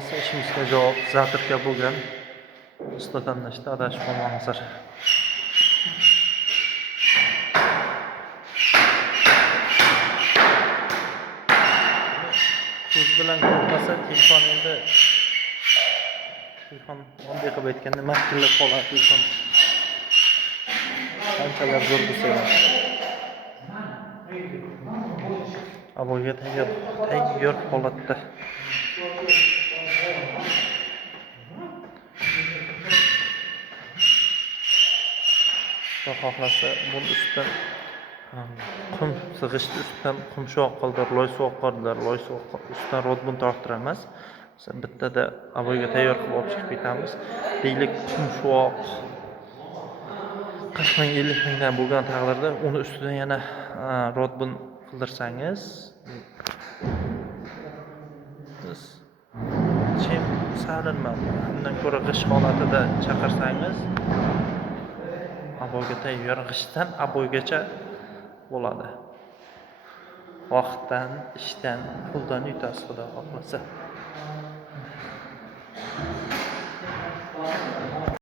xohlasa ishimizga javob zatirka bo'lgan usta tanlashda adashib qolmangizlar. Ko'z bilan ko'rmasa telefon endi bunday qilib aytganda makillab qoladi telefon. Qanchalar zo'r bo'lsa ham. Aboyga tayyor holatda. Xudo xohlasa buni ustidan qum sig'ishni ustidan qumshoq qildir, loy suvoq qildir, ustidan rodbun torttiramiz. Bittada aboyga tayyor qilib olib chiqib ketamiz. Deylik qumshoq 40 ming 50 mingdan bo'lgan taqdirda uni ustidan yana rodbun qildirsangiz, chem salinmadi. Undan ko'ra g'ish holatida chaqirsangiz, aboyga tayyor g'ishdan aboygacha bo'ladi. Vaqtdan, ishdan, puldan yutasiz xudo xohlasa.